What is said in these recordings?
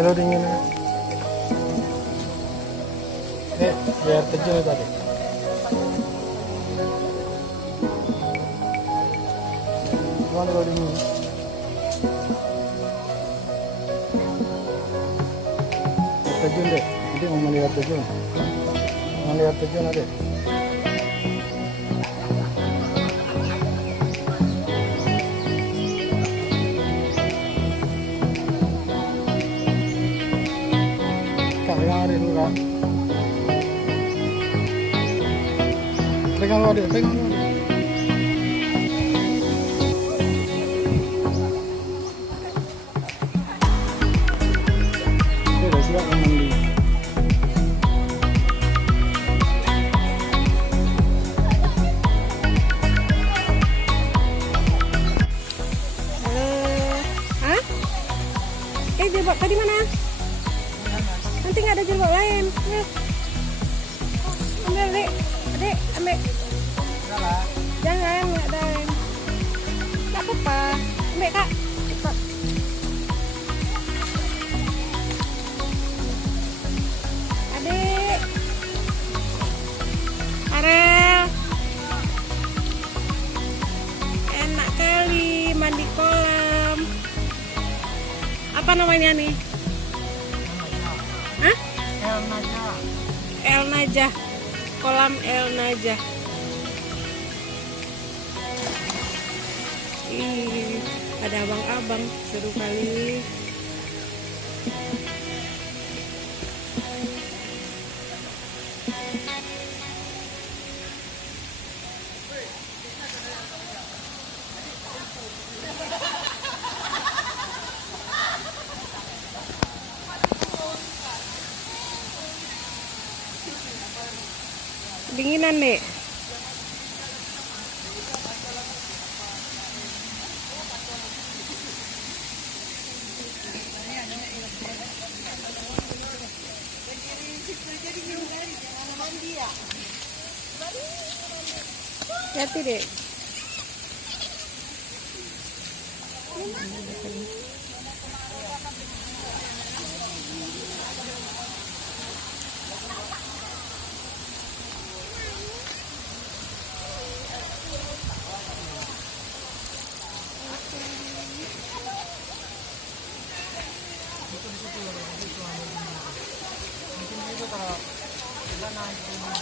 Kalau dingin biar terjun tadi. Gimana kalau dingin? Terjun deh, jadi mau melihat terjun. Melihat terjun ada. Kalian dulu kan? Pegang lo deh, pegang lo deh. Udah siap mandi. Jilbab tadi mana? Nanti nggak ada jilbab lain. Ambil dek, ambil. Jangan, nggak ada. Nggak apa-apa. Ambil kak. Cepat. Adik. Arel. Enak kali mandi kolam. Apa namanya nih? Hah? El Najah. Kolam El Najah. Ih, ada abang-abang, seru kali. Dinginan nih. Hati deh.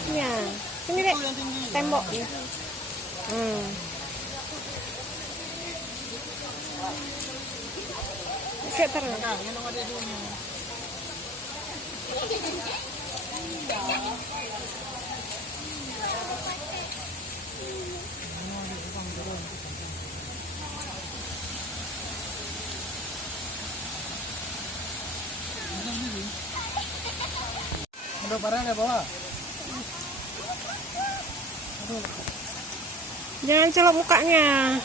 Ya, ini deh tembok ya. Kayak terus. Udah parah nggak bawa? Jangan celok mukanya.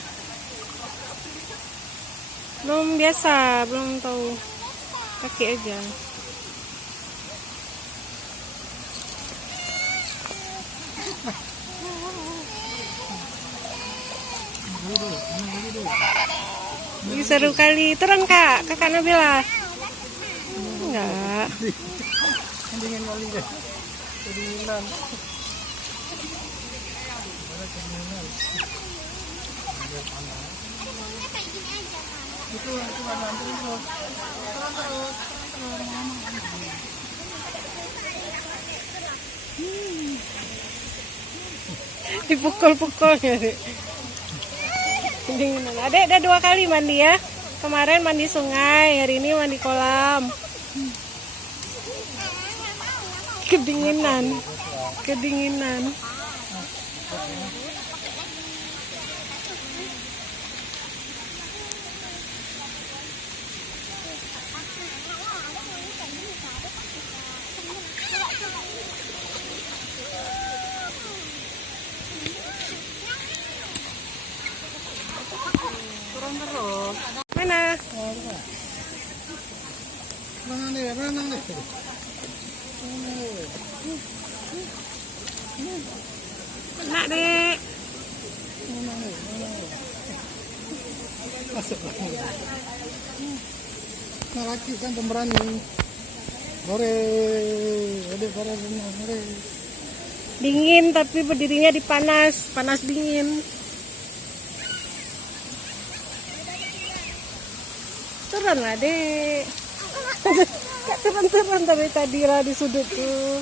Belum biasa, belum tahu. Kaki aja. Ini seru kali. Turun kak, kakak Nabila. Enggak. Dingin kali deh. Kedinginan. Itu nanti itu. Dipukul-pukul ya. Kedinginan. Adek udah 2 kali mandi ya. Kemarin mandi sungai, hari ini mandi kolam. Kedinginan. Turun terus. Mana? Renang deh. Enak dek. Masuk. Nah, laki kan pemberani. Sore, adik para renang sore. Dingin tapi berdirinya di panas, panas dingin. Turun lah dek. Kak turun tapi tadi lah di sudut tuh.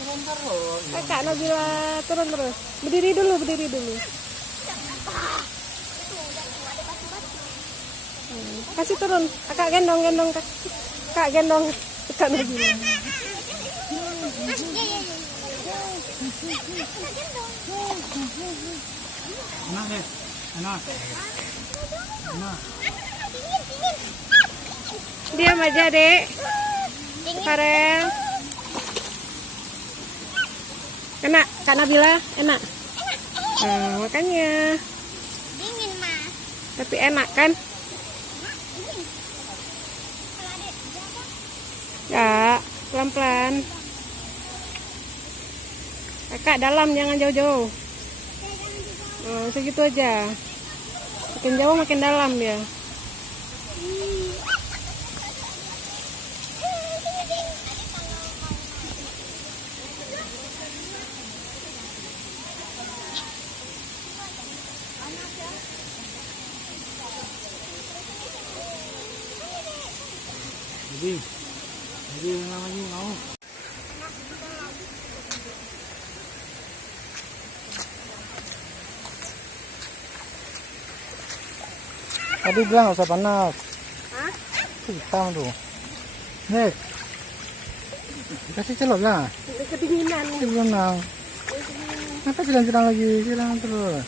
Turun terus. Kak Nabila turun terus. Berdiri dulu, berdiri dulu. Kasih turun. Kak gendong, gendong kak. Kak gendong Kak Nabila. Enak deh, enak. Enak. Diam aja dek. Farel. Enak, Kak Nabila, enak. Nah, makanya. Dingin mah. Tapi enak kan? Ya, pelan-pelan. Kakak dalam, jangan jauh-jauh. Segitu aja. Makin jauh makin dalam ya. Jadi namanya mau. Tadi bilang nggak usah panas. Hah? Hitam tuh. Nek, kasih celok lah. Kedinginan. Renang. Kenapa jalan-jalan lagi? Jalan terus.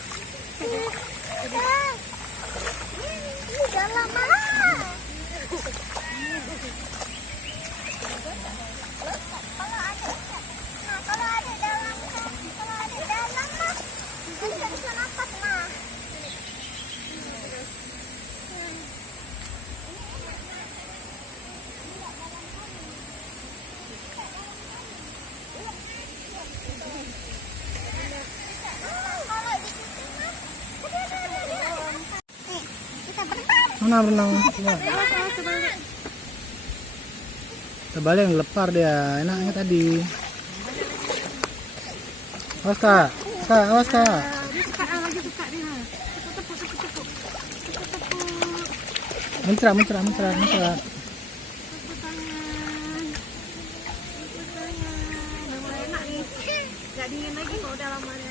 Ini dalam mah. Kalau ada dalam mah, bisa bisa nafas mah. Kita berenang. Mana renang? Coba. Terbalik lepar dia. Enaknya tadi. Awas kak. Kak, awas kak. Mencrat. Gak dingin lagi kalau udah lama ya.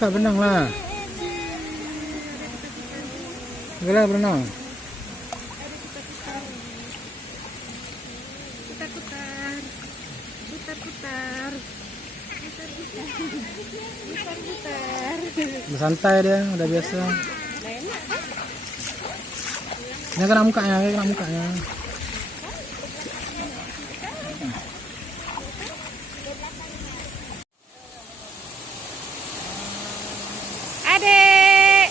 Kak berenang lah. Gila berenang. Putar. Bersantai dia, udah biasa. Ini kena mukanya, Adek,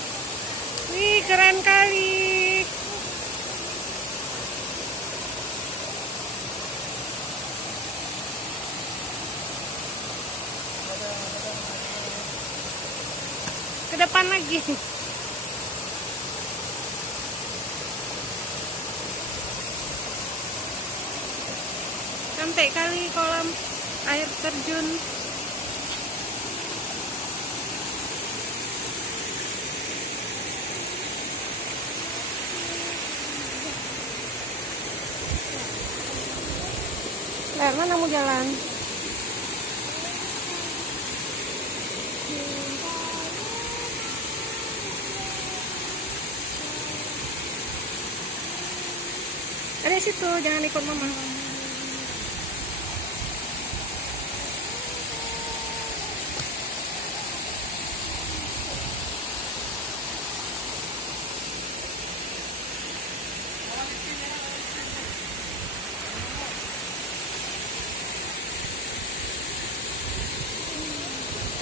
wih keren kali. Ke depan lagi. Sampai kali kolam air terjun. Lihat mana mau jalan? Ada situ, jangan ikut mama.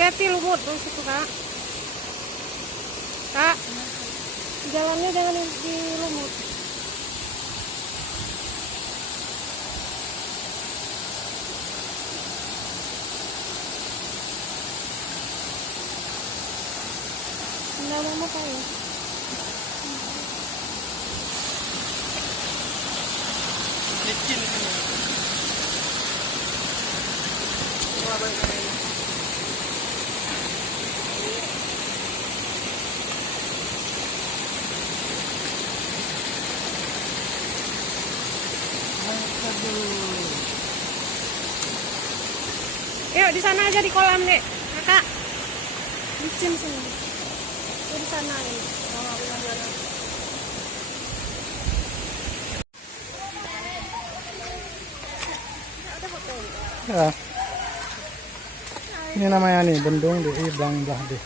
Hati lumut tuh situ kak. Kak, jalannya jangan di lumut. Lama mo kayo. Licin kan ya. Wah, balik lagi. Yuk di sana aja di kolam nek, kakak. Licin sini. Yuk di sana ini. Ya. Ini namanya nih bendung di Iblang Bahde.